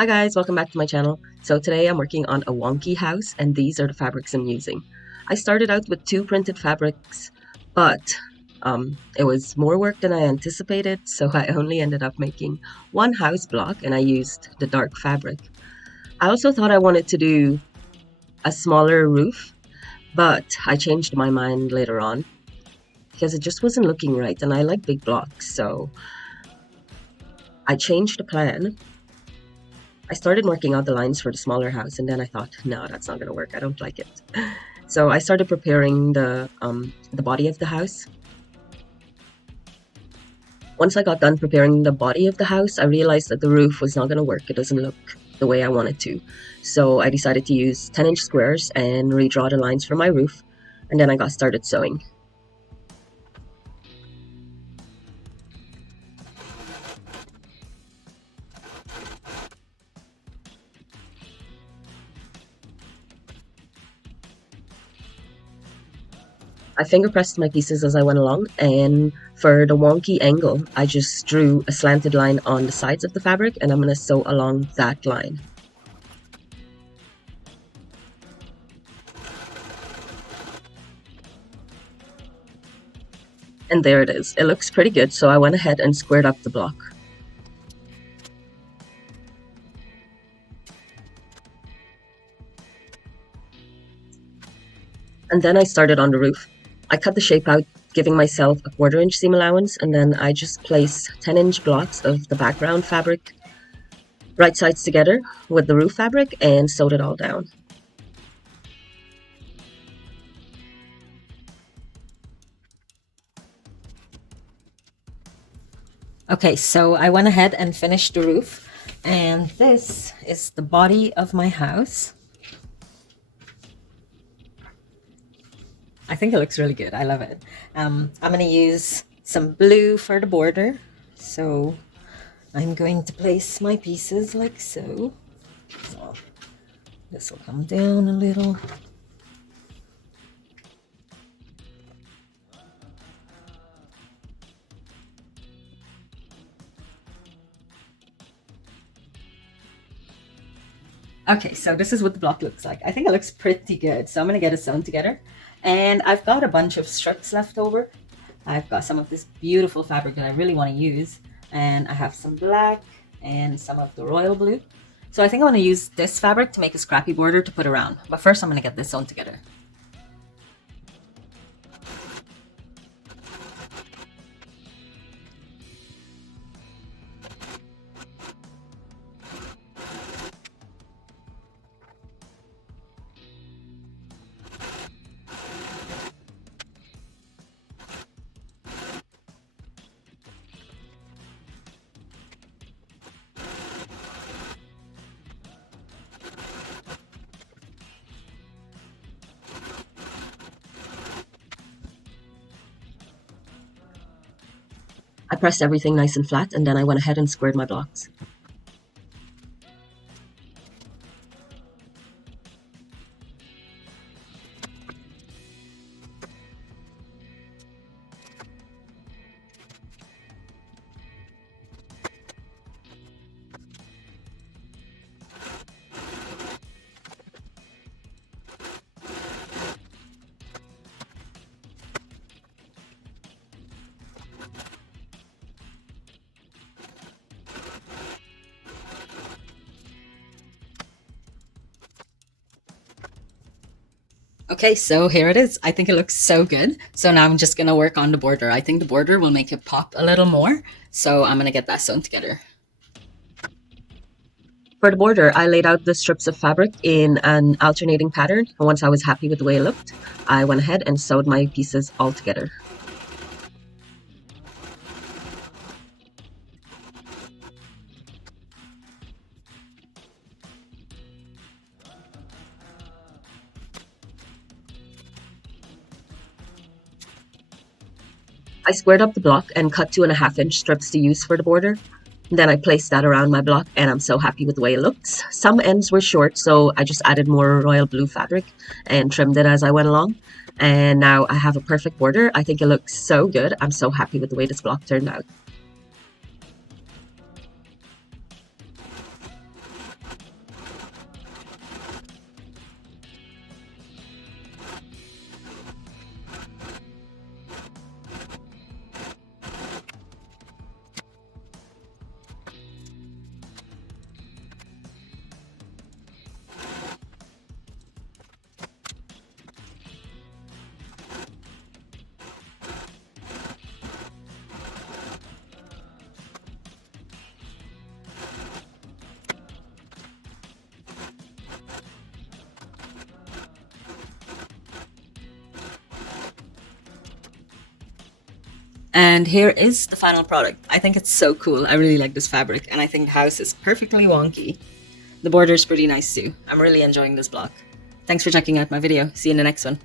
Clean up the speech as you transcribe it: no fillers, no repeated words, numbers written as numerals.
Hi guys, welcome back to my channel. So today I'm working on a wonky house and these are the fabrics I'm using. I started out with 2 printed fabrics, but it was more work than I anticipated, so I only ended up making one house block and I used the dark fabric. I also thought I wanted to do a smaller roof, but I changed my mind later on because it just wasn't looking right and I like big blocks, so I changed the plan. I started working out the lines for the smaller house and then I thought, no, that's not gonna work. I don't like it. So I started preparing the body of the house. Once I got done preparing the body of the house, I realized that the roof was not gonna work. It doesn't look the way I wanted to. So I decided to use 10-inch squares and redraw the lines for my roof, and then I got started sewing. I finger pressed my pieces as I went along, and for the wonky angle, I just drew a slanted line on the sides of the fabric, and I'm going to sew along that line. And there it is. It looks pretty good, so I went ahead and squared up the block. And then I started on the roof. I cut the shape out, giving myself a 1/4-inch seam allowance, and then I just placed 10-inch blocks of the background fabric right sides together with the roof fabric and sewed it all down. Okay, so I went ahead and finished the roof, and this is the body of my house. I think it looks really good. I love it. I'm going to use some blue for the border. So I'm going to place my pieces like so. So this will come down a little. Okay, so this is what the block looks like. I think it looks pretty good. So I'm going to get it sewn together. And I've got a bunch of strips left over. I've got some of this beautiful fabric that I really want to use. And I have some black and some of the royal blue. So I think I want to use this fabric to make a scrappy border to put around. But first I'm going to get this sewn together. I pressed everything nice and flat, and then I went ahead and squared my blocks. Okay, so here it is. I think it looks so good. So now I'm just gonna work on the border. I think the border will make it pop a little more. So I'm gonna get that sewn together. For the border, I laid out the strips of fabric in an alternating pattern. And once I was happy with the way it looked, I went ahead and sewed my pieces all together. I squared up the block and cut 2.5-inch strips to use for the border. Then I placed that around my block and I'm so happy with the way it looks. Some ends were short, so I just added more royal blue fabric and trimmed it as I went along. And now I have a perfect border. I think it looks so good. I'm so happy with the way this block turned out. And here is the final product. I think it's so cool. I really like this fabric, and I think the house is perfectly wonky. The border is pretty nice too. I'm really enjoying this block. Thanks for checking out my video. See you in the next one.